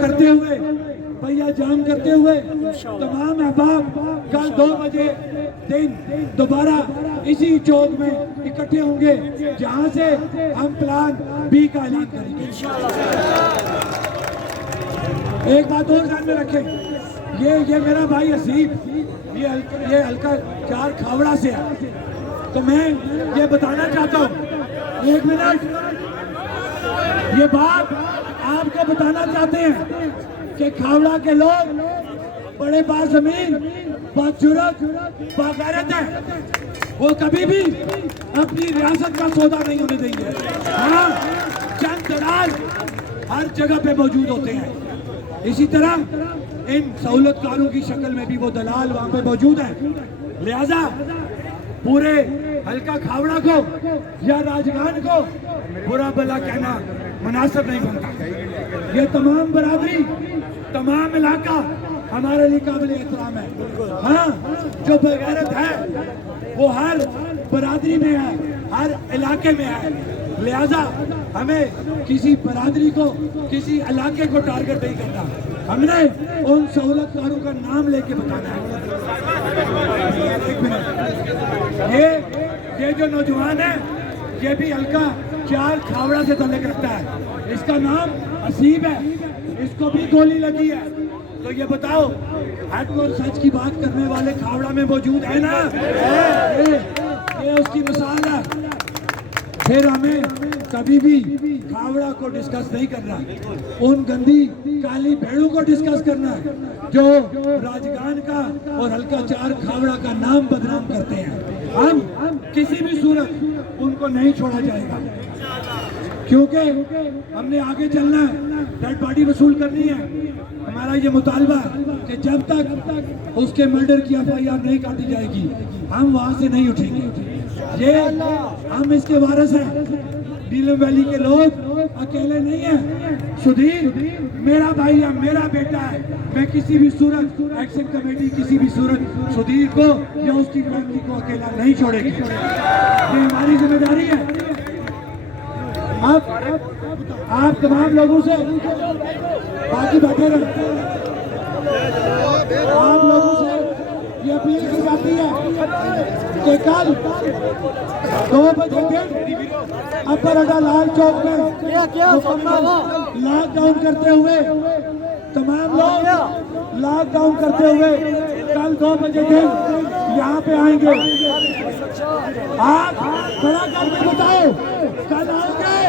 کرتے ہوئے بھیا جام کرتے ہوئے تمام احباب کل 2 بجے دن دوبارہ اسی چوک میں اکٹھے ہوں گے جہاں سے ہم پلان بی کا اعلان کریں گے ایک بات اور ذہن میں رکھیں یہ میرا بھائی حسیب یہ حلقہ 4 کھاوڑا سے ہے تو میں یہ بتانا چاہتا ہوں 1 منٹ یہ بات آپ کو بتانا چاہتے ہیں کہ کھاوڑا کے لوگ بڑے بازمین باجرت باغیرت ہیں وہ کبھی بھی اپنی ریاست کا سودا نہیں ہونے دیں گے ہاں چند دلال ہر جگہ پہ موجود ہوتے ہیں اسی طرح ان سہولت کاروں کی شکل میں بھی وہ دلال وہاں پہ موجود ہیں لہذا پورے حلقہ کھاوڑا کو یا راجگان کو برا بلا کہنا مناسب نہیں بنتا یہ تمام برادری تمام علاقہ ہمارے لیے قابل احترام ہے ہاں جو بغیرت ہے وہ ہر برادری میں ہے ہر علاقے میں ہے لہذا ہمیں کسی برادری کو کسی علاقے کو ٹارگٹ نہیں کرنا ہم نے ان سہولت کاروں کا نام لے کے بتانا ہے ایک منٹ یہ جو نوجوان ہے یہ بھی حلقہ 4 کھاوڑا سے تعلق رکھتا ہے اس کا نام حسیب ہے اس کو بھی گولی لگی ہے تو یہ بتاؤ حق اور سچ کی بات کرنے والے کھاوڑا میں موجود ہے نا یہ اس کی مثال ہے پھر ہمیں کبھی بھی کھاوڑا کو ڈسکس نہیں کرنا ان گندی کالی بھیڑوں کو ڈسکس کرنا ہے جو راجگان کا اور حلقہ 4 کھاوڑا کا نام بدنام کرتے ہیں ہم کسی بھی صورت ان کو نہیں چھوڑا جائے گا کیونکہ ہم نے آگے چلنا ہے ڈیڈ باڈی وصول کرنی ہے ہمارا یہ مطالبہ ہے کہ جب تک اس کے مرڈر کی FIR نہیں کاٹی جائے گی ہم وہاں سے نہیں اٹھیں گے یہ ہم اس کے وارث ہیں نیلم ویلی کے لوگ اکیلے نہیں ہیں سدھیر میرا بھائی ہے میرا بیٹا ہے میں کسی بھی صورت ایکشن کمیٹی کسی بھی صورت سدھیر کو یا اس کی فیملی کو اکیلا نہیں چھوڑے گی یہ ہماری ذمہ داری ہے آپ تمام لوگوں سے باقی بیٹھے رہے آپ لوگوں سے یہ اپیل کی جاتی ہے کہ کل 2 بجے دن اپر اڈا لال چوک میں مکمل لاک ڈاؤن کرتے ہوئے تمام لوگ لاک ڈاؤن کرتے ہوئے کل 2 بجے دن یہاں پہ آئیں گے آپ کھڑا کر کے بتاؤ کل آؤ گے